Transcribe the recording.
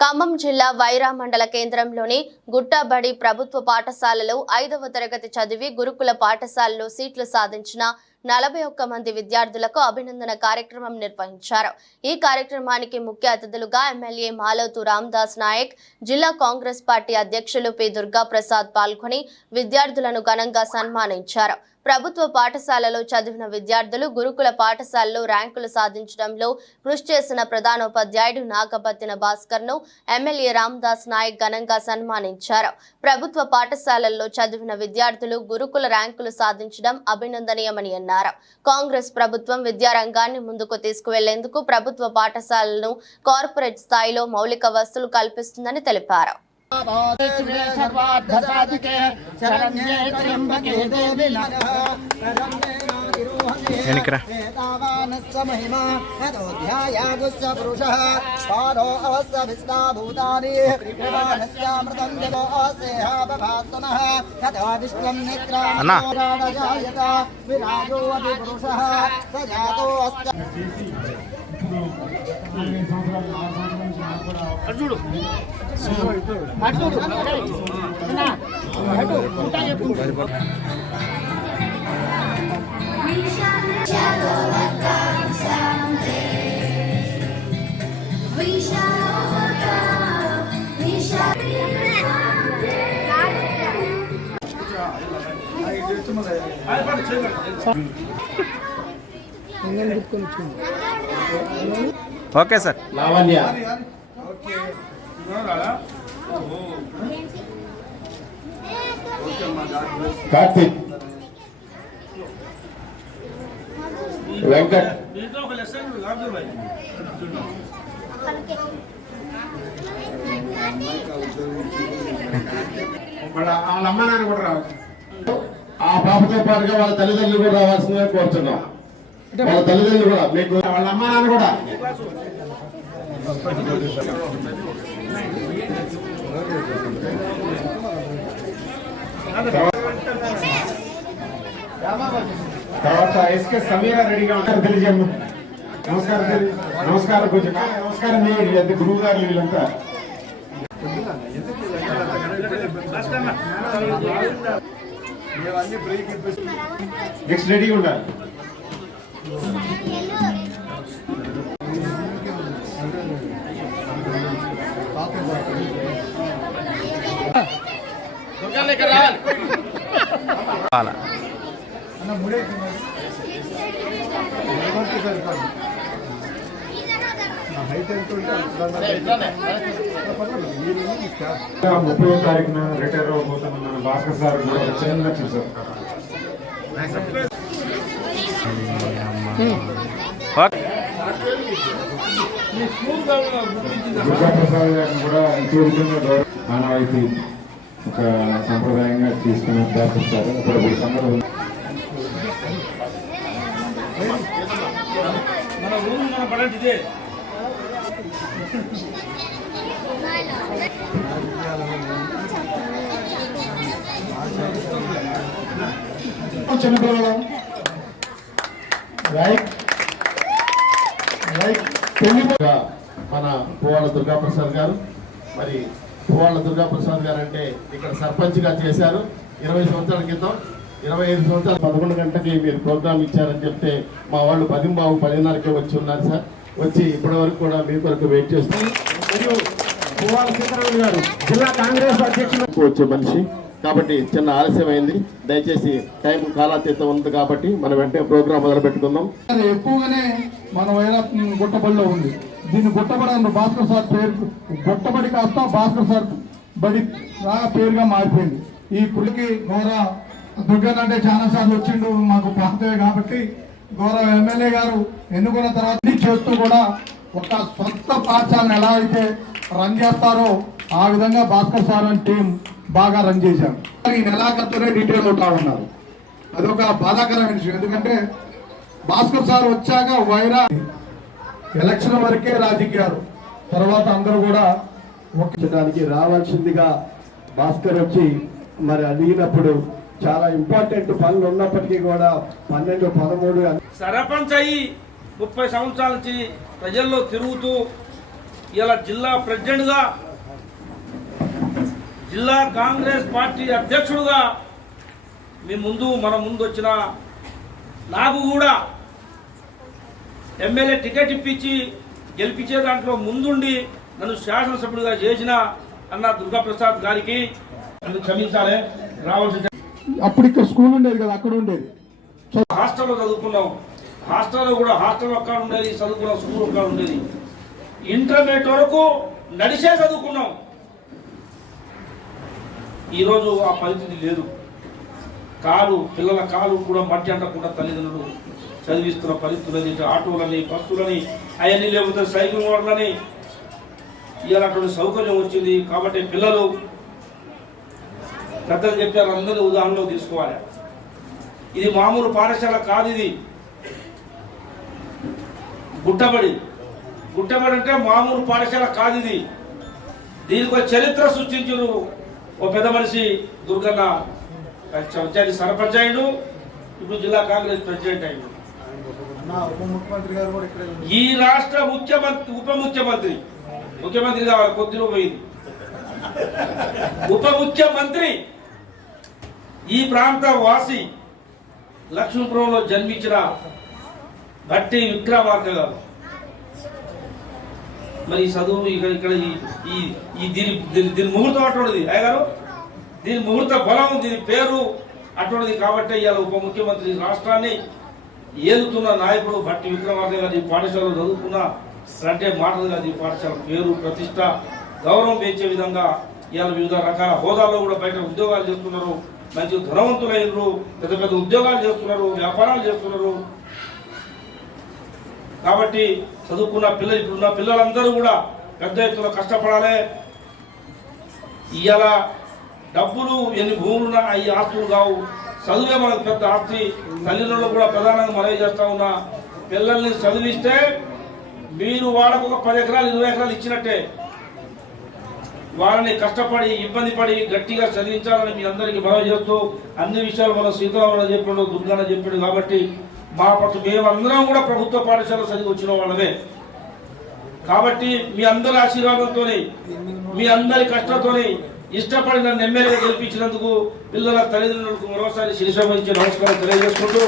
ఖమ్మం జిల్లా వైరా మండల కేంద్రంలోని గుట్టబడి ప్రభుత్వ పాఠశాలలో 5వ తరగతి చదివి గురుకుల పాఠశాలలో సీట్లు సాధించిన 41 మంది విద్యార్థులకు అభినందన కార్యక్రమం నిర్వహించారు। ఈ కార్యక్రమానికి ముఖ్య అతిథులుగా ఎమ్మెల్యే మాలోతు రామదాస్ నాయక్, జిల్లా కాంగ్రెస్ పార్టీ అధ్యక్షులు పి దుర్గా ప్రసాద్ పాల్గొని విద్యార్థులను ఘనంగా సన్మానించారు। ప్రభుత్వ పాఠశాలలో చదివిన విద్యార్థులు గురుకుల పాఠశాలలో ర్యాంకులు సాధించడంలో కృషి చేసిన ప్రధానోపాధ్యాయుడు నాగపత్తిన భాస్కర్ను ఎమ్మెల్యే రామదాస్ నాయక్ ఘనంగా సన్మానించారు। ప్రభుత్వ పాఠశాలల్లో చదివిన విద్యార్థులు గురుకుల ర్యాంకులు సాధించడం అభినందనీయమని అన్నారు। కాంగ్రెస్ ప్రభుత్వం విద్యారంగాన్ని ముందుకు తీసుకువెళ్లేందుకు ప్రభుత్వ పాఠశాలలను కార్పొరేట్ స్థాయిలో మౌలిక వసతులు కల్పిస్తుందని తెలిపారు। ఓకే సార్ లావణ్య కార్తిక్ వెంకట్ వాళ్ళ అమ్మ నాన్న కూడా రావచ్చు। ఆ పాపతో పాటుగా వాళ్ళ తల్లిదండ్రులు కూడా రావాల్సిందిగా కోరుతున్నాం। వాళ్ళ తల్లిదండ్రులు కూడా మీకు వాళ్ళ అమ్మ నాన్న కూడా తర్వాత ఎస్కే సమీరా రెడీగా ఉంటారు తెలియజేయము। నమస్కారం నమస్కారం కొంచెం నమస్కారం చేయండి గురువు గారు వీళ్ళంతా నెక్స్ట్ రెడీగా ఉండాలి। ముప్పై తారీఖున రిటైర్ అవబోతున్న మన భాస్కర్ సార్ చిన్న చూసారు। దుర్గా ప్రసాద్ గారిని కూడా ఇంట్లో ఆనవాయితీ ఒక సంప్రదాయంగా తీసుకుని దాపిస్తారు। అప్పుడు ఈ సందర్భం చిన్నపిల్లలు మన పువ్వాళ్ళ దుర్గా ప్రసాద్ గారు, మరి పువ్వాళ్ళ దుర్గా ప్రసాద్ గారు అంటే ఇక్కడ సర్పంచ్ గా చేశారు 20 సంవత్సరాల క్రితం। 25 సంవత్సరాలు 11 గంటలకి మీరు ప్రోగ్రామ్ ఇచ్చారని చెప్తే మా వాళ్ళు 10:30కే వచ్చి ఉన్నారు సార్। వచ్చి ఇప్పటి వరకు కూడా మీ కొరకు వెయిట్ చేస్తున్నారు। మరియు పువ్వాళ్ళ సీతారామన్ గారు జిల్లా కాంగ్రెస్ అధ్యక్షుడు వచ్చే మనిషి కాబట్టి చిన్న ఆలస్యమైంది, దయచేసి టైం కాలాతీతం ఉంది కాబట్టి మనం వెంటనే ప్రోగ్రామ్ మొదలు పెట్టుకుందాం। ఎక్కువగానే మన వైరా గుట్టబడిలో ఉంది, దీన్ని గుట్టబడి భాస్కర్ సార్ పేరు గుట్టబడి కాస్త భాస్కర్ సార్ బడి పేరుగా మారిపోయింది। ఈ పులికి గౌరవ దుర్గన్ అంటే చాలా సార్లు వచ్చిండు, మాకు పాతవే కాబట్టి గౌరవ ఎమ్మెల్యే గారు ఎన్నుకున్న తర్వాత చేస్తూ కూడా ఒక సొంత పాఠశాలను ఎలా అయితే రన్ చేస్తారో ఆ విధంగా భాస్కర్ సార్ అని టీం బాగా రన్ చేశారు। ఈ నెలాఖరుతోనే డీటెయిల్ అవుతా ఉన్నారు, అదొక బాధాకరమైన విషయం। ఎందుకంటే భాస్కర్ సార్ వచ్చాక వైరా ఎలక్షన్ వరకే రాజకీయాలు, తర్వాత అందరూ కూడా ఒక్కడానికి రావాల్సిందిగా భాస్కర్ వచ్చి మరి అడిగినప్పుడు చాలా ఇంపార్టెంట్ పనులు ఉన్నప్పటికీ కూడా 12, 13 సర్పంచ్ అయ్యి 30 సంవత్సరాల నుంచి ప్రజల్లో తిరుగుతూ ఇలా జిల్లా ప్రెసిడెంట్గా, జిల్లా కాంగ్రెస్ పార్టీ అధ్యక్షుడుగా మన ముందు వచ్చిన నాకు కూడా ఎమ్మెల్యే టికెట్ ఇప్పించి గెలిపించే దాంట్లో ముందుండి నన్ను శాసనసభ్యుడిగా చేసిన అన్న దుర్గాప్రసాద్ గారికి నన్ను క్షమించాలి. రావాల్సిన అప్పుడు ఇక్కడ స్కూల్ ఉండేది కదా, అక్కడ ఉండేది. హాస్టల్లో చదువుకున్నాం. హాస్టల్లో కూడా హాస్టల్ ఒక్కడ ఉండేది, చదువుకున్నాం. స్కూల్ ఒక్కడ ఉండేది. ఇంటర్మీడియట్ వరకు నడిచే చదువుకున్నాం. ఈరోజు ఆ పరిస్థితి లేదు. పిల్లల కాలు కూడా మట్టి అంటకుండా తల్లిదండ్రులు చదివిస్తున్న పరిస్థితులని, ఆటోలని, బస్సులని, అవన్నీ లేకపోతే సైకిల్ మోడలని ఇలాంటి సౌకర్యం వచ్చింది. కాబట్టి పిల్లలు పెద్దలు చెప్పారు, అందరూ ఉదాహరణలో తీసుకోవాలి. ఇది మామూలు పాఠశాల కాదు, ఇది గుట్టబడి అంటే మామూలు పాఠశాల కాదు. ఇది దీనికి ఒక చరిత్ర సృష్టించిన ఓ పెద్ద మనిషి దుర్గన్న పంచాయతీ సర్పంచ్ అయ్యిండు, ఇప్పుడు జిల్లా కాంగ్రెస్ ప్రెసిడెంట్ అయ్యిండు. ఈ రాష్ట్ర ఉప ముఖ్యమంత్రి కావాలి, కొద్దిలో పోయింది. ఉప ముఖ్యమంత్రి ఈ ప్రాంత వాసి లక్ష్మీపురంలో జన్మించిన భట్టి విక్రమార్క గారు. మరి చదువు ఇక్కడ దీని ముహూర్తం అటువంటిది అయ్యగారు, దీని ముహూర్త బలం, దీని పేరు అటువంటిది. కాబట్టి ఇవాళ ఉప ముఖ్యమంత్రి రాష్ట్రాన్ని ఏలుతున్న నాయకుడు భట్టి విక్రమార్క గారు ఈ పాఠశాలలో చదువుకున్న అంటే మాటలు కాదు, ఈ పాఠశాల పేరు, ప్రతిష్ట, గౌరవం పెంచే విధంగా ఇవాళ వివిధ రకాల హోదాల్లో కూడా బయట ఉద్యోగాలు చేస్తున్నారు. మంచి ధనవంతులైనరు, పెద్ద పెద్ద ఉద్యోగాలు చేస్తున్నారు, వ్యాపారాలు చేస్తున్నారు. కాబట్టి చదువుకున్న ఇప్పుడున్న పిల్లలందరూ కూడా పెద్ద ఎత్తున కష్టపడాలి. ఇవాళ డబ్బులు ఎన్ని భూములున్నా ఈ ఆస్తులు కావు, చదువే మనకు పెద్ద ఆస్తి. తల్లిదండ్రులు కూడా ప్రధానంగా మనవి చేస్తా ఉన్నా, పిల్లల్ని చదివిస్తే మీరు వాళ్ళకు ఒక 10 ఎకరాలు 20 ఎకరాలు ఇచ్చినట్టే. వాళ్ళని కష్టపడి ఇబ్బంది పడి గట్టిగా చదివించాలని మీ అందరికీ మనవి చేస్తూ, అన్ని విషయాలు మనం సీతారామరావు చెప్పాడు, దుర్గాన చెప్పాడు. కాబట్టి మేమందరం కూడా ప్రభుత్వ పాఠశాల చదివి వచ్చిన వాళ్ళమే. కాబట్టి మీ అందరి ఆశీర్వాదంతో, మీ అందరి కష్టంతో ఇష్టపడి నన్ను ఎమ్మెల్యేగా గెలిపించినందుకు పిల్లల తల్లిదండ్రులకు మరోసారి శిరస వహించి నమస్కారం తెలియజేసుకుంటూ